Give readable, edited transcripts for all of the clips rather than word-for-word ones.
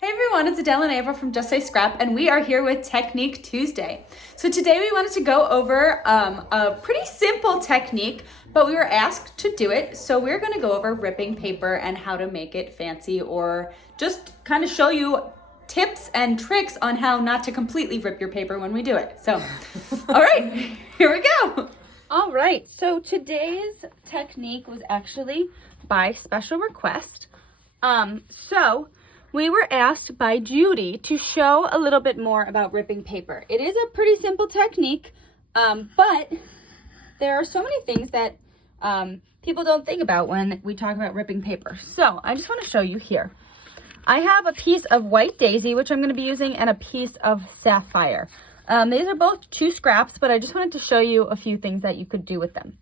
Hey everyone, it's Adele and Ava from Just Say Scrap, and we are here with Technique Tuesday. So today we wanted to go over a pretty simple technique, but we were asked to do it. So we're gonna go over ripping paper and how to make it fancy, or just kind of show you tips and tricks on how not to completely rip your paper when we do it. So, all right, here we go. All right, so today's technique was actually by special request. We were asked by Judy to show a little bit more about ripping paper. It is a pretty simple technique, but there are so many things that people don't think about when we talk about ripping paper. So I just want to show you here. I have a piece of white daisy, which I'm going to be using, and a piece of sapphire. These are both 2 scraps, but I just wanted to show you a few things that you could do with them.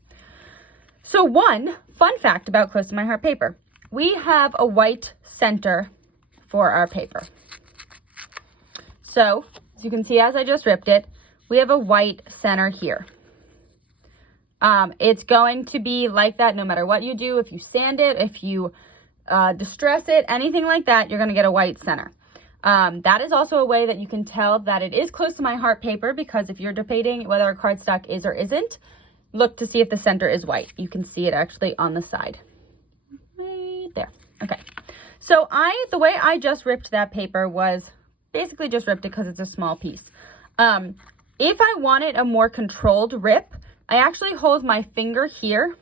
So one fun fact about Close to My Heart paper. We have a white center for our paper. So, as you can see, as I just ripped it, we have a white center here. It's going to be like that no matter what you do. If you sand it, if you distress it, anything like that, you're going to get a white center. That is also a way that you can tell that it is Close to My Heart paper, because if you're debating whether a cardstock is or isn't, look to see if the center is white. You can see it actually on the side. Right there. Okay. So the way I just ripped that paper was basically just ripped it because it's a small piece. If I wanted a more controlled rip, I actually hold my finger here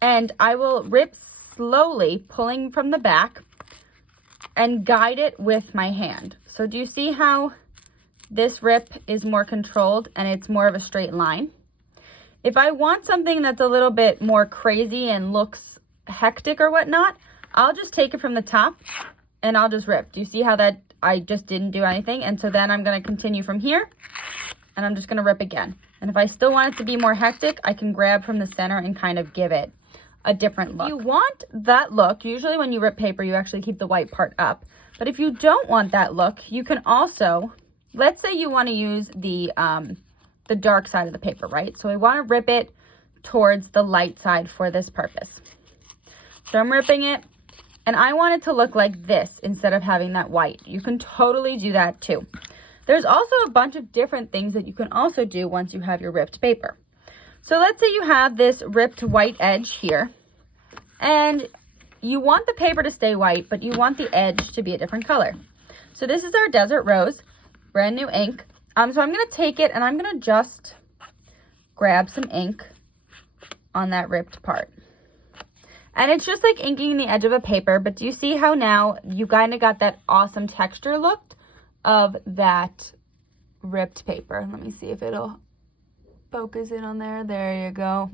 and I will rip slowly, pulling from the back, and guide it with my hand. So do you see how this rip is more controlled and it's more of a straight line? If I want something that's a little bit more crazy and looks hectic or whatnot, I'll just take it from the top and I'll just rip. Do you see how that I just didn't do anything? And so then I'm going to continue from here and I'm just going to rip again. And if I still want it to be more hectic, I can grab from the center and kind of give it a different look. If you want that look, usually when you rip paper, you actually keep the white part up. But if you don't want that look, you can also, let's say you want to use the dark side of the paper, right? So I want to rip it towards the light side for this purpose. So I'm ripping it. And I want it to look like this instead of having that white. You can totally do that too. There's also a bunch of different things that you can also do once you have your ripped paper. So let's say you have this ripped white edge here. And you want the paper to stay white, but you want the edge to be a different color. So this is our Desert Rose, brand new ink. So I'm going to take it and I'm going to just grab some ink on that ripped part. And it's just like inking the edge of a paper, but do you see how now you kind of got that awesome texture look of that ripped paper? Let me see if it'll focus in on there. There you go.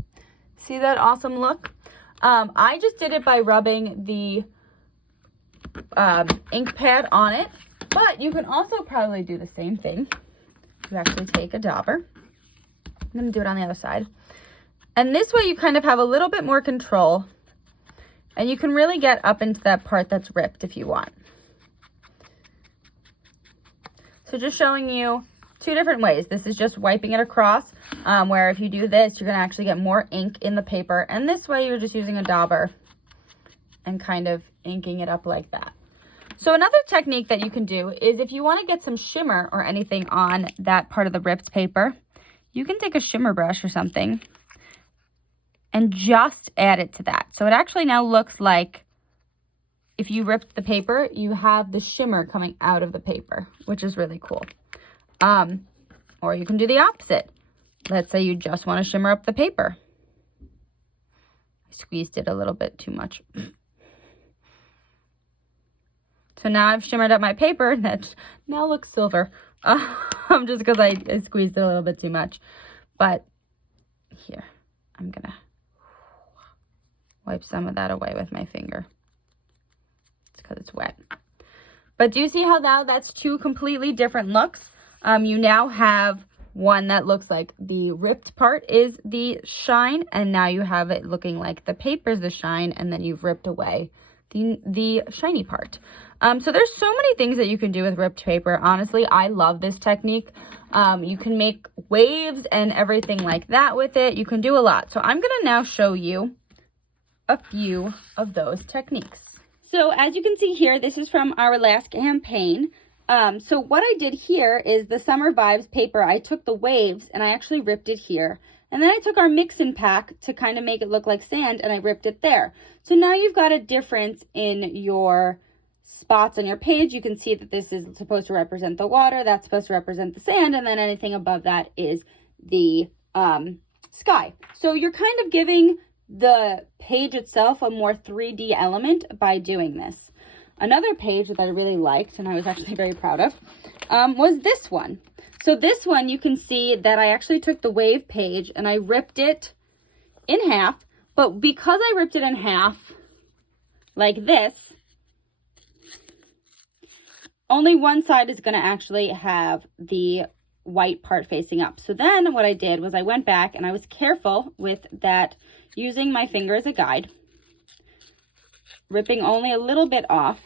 See that awesome look? I just did it by rubbing the ink pad on it, but you can also probably do the same thing. You actually take a dauber. I'm going to do it on the other side. And this way you kind of have a little bit more control. And you can really get up into that part that's ripped if you want. So just showing you 2 different ways. This is just wiping it across, where if you do this, you're going to actually get more ink in the paper. And this way, you're just using a dauber and kind of inking it up like that. So another technique that you can do is if you want to get some shimmer or anything on that part of the ripped paper, you can take a shimmer brush or something and just add it to that. So it actually now looks like if you ripped the paper, you have the shimmer coming out of the paper, which is really cool. Or you can do the opposite. Let's say you just want to shimmer up the paper. I squeezed it a little bit too much. So now I've shimmered up my paper that now looks silver. Just because I squeezed it a little bit too much. But here, I'm going to wipe some of that away with my finger. It's because it's wet. But do you see how now that's 2 completely different looks? You now have one that looks like the ripped part is the shine, and now you have it looking like the paper's the shine, and then you've ripped away the shiny part. So there's so many things that you can do with ripped paper. Honestly, I love this technique. You can make waves and everything like that with it. You can do a lot. So I'm going to now show you a few of those techniques. So as you can see here, this is from our last campaign. So what I did here is the Summer Vibes paper. I took the waves and I actually ripped it here. And then I took our mix-in pack to kind of make it look like sand, and I ripped it there. So now you've got a difference in your spots on your page. You can see that this is supposed to represent the water, that's supposed to represent the sand, and then anything above that is the sky. So you're kind of giving the page itself a more 3D element by doing this. Another page that I really liked, and I was actually very proud of, was this one. So this one, you can see that I actually took the wave page and I ripped it in half, but because I ripped it in half like this, only one side is going to actually have the white part facing up. So then what I did was I went back and I was careful with that, using my finger as a guide, ripping only a little bit off.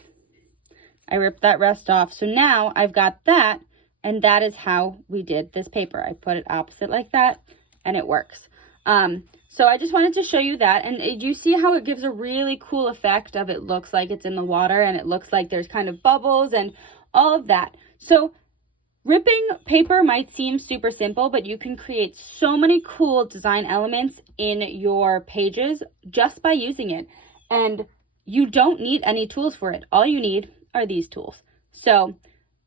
I ripped that rest off. So now I've got that, and that is how we did this paper. I put it opposite like that, and it works. So I just wanted to show you that, and you see how it gives a really cool effect of it looks like it's in the water, and it looks like there's kind of bubbles and all of that. So ripping paper might seem super simple, but you can create so many cool design elements in your pages just by using it. And you don't need any tools for it. All you need are these tools. So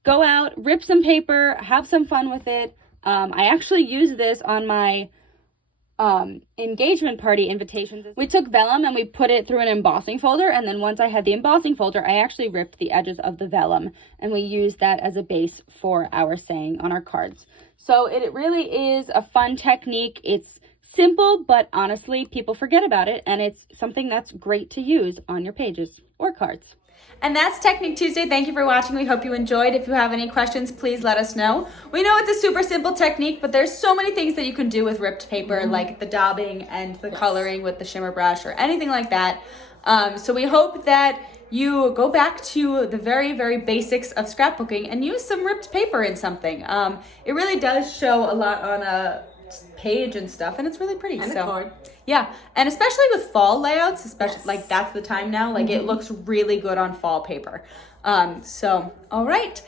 go out, rip some paper, have some fun with it. I actually used this on my engagement party invitations. We took vellum and we put it through an embossing folder, and then once I had the embossing folder, I actually ripped the edges of the vellum and we used that as a base for our saying on our cards. So it really is a fun technique. It's simple, but honestly, people forget about it, and it's something that's great to use on your pages or cards. And that's Technique Tuesday. Thank you for watching. We hope you enjoyed. If you have any questions, please let us know. We know it's a super simple technique, but there's so many things that you can do with ripped paper, like the daubing and the coloring with the shimmer brush or anything like that. So we hope that you go back to the very, very basics of scrapbooking and use some ripped paper in something. It really does show a lot on a page and stuff, and it's really pretty. And so a card. Yeah, and especially with fall layouts, especially like that's the time now, like it looks really good on fall paper. So all right,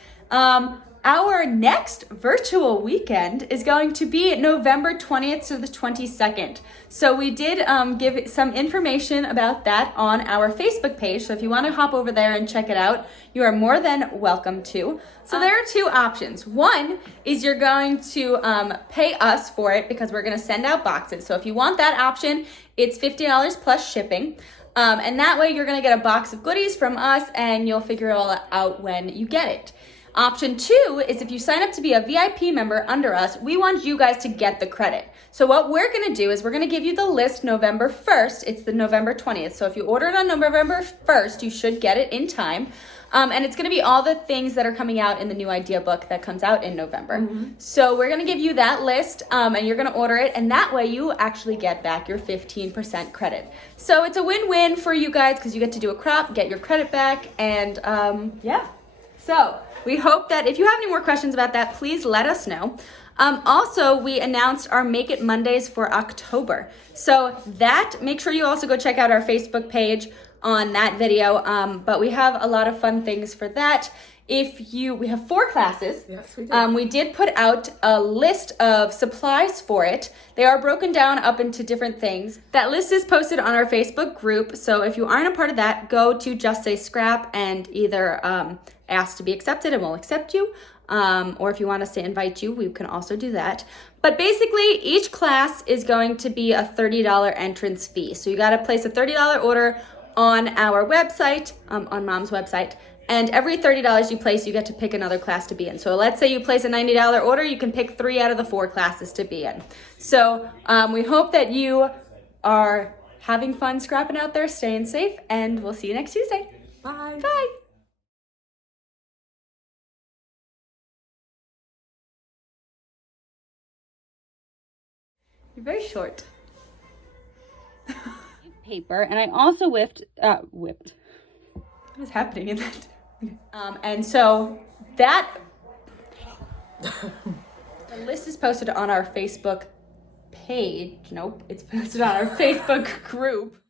our next virtual weekend is going to be November 20th to the 22nd. So we did give some information about that on our Facebook page. So if you want to hop over there and check it out, you are more than welcome to. So there are two options. One is you're going to pay us for it because we're going to send out boxes. So if you want that option, it's $50 plus shipping. And that way you're going to get a box of goodies from us and you'll figure it all out when you get it. Option two is if you sign up to be a VIP member under us, we want you guys to get the credit. So what we're going to do is we're going to give you the list November 1st. It's the November 20th. So if you order it on November 1st, you should get it in time. And it's going to be all the things that are coming out in the new idea book that comes out in November. So we're going to give you that list and you're going to order it. And that way you actually get back your 15% credit. So it's a win-win for you guys because you get to do a crop, get your credit back, and yeah. So we hope that if you have any more questions about that, please let us know. Also, we announced our Make It Mondays for October. So that, make sure you also go check out our Facebook page on that video. But we have a lot of fun things for that. We have 4 classes. Yes, we did. We did put out a list of supplies for it. They are broken down up into different things. That list is posted on our Facebook group. So if you aren't a part of that, go to Just Say Scrap and either ask to be accepted and we'll accept you. Or if you want us to invite you, we can also do that. But basically, each class is going to be a $30 entrance fee. So you got to place a $30 order on our website, on Mom's website. And every $30 you place, you get to pick another class to be in. So let's say you place a $90 order, you can pick 3 out of the 4 classes to be in. So we hope that you are having fun scrapping out there, staying safe, and we'll see you next Tuesday. Bye. Bye. You're very short. Paper, and I also whipped. What is happening in that? And so that the list is posted on our Facebook page. Nope, it's posted on our Facebook group.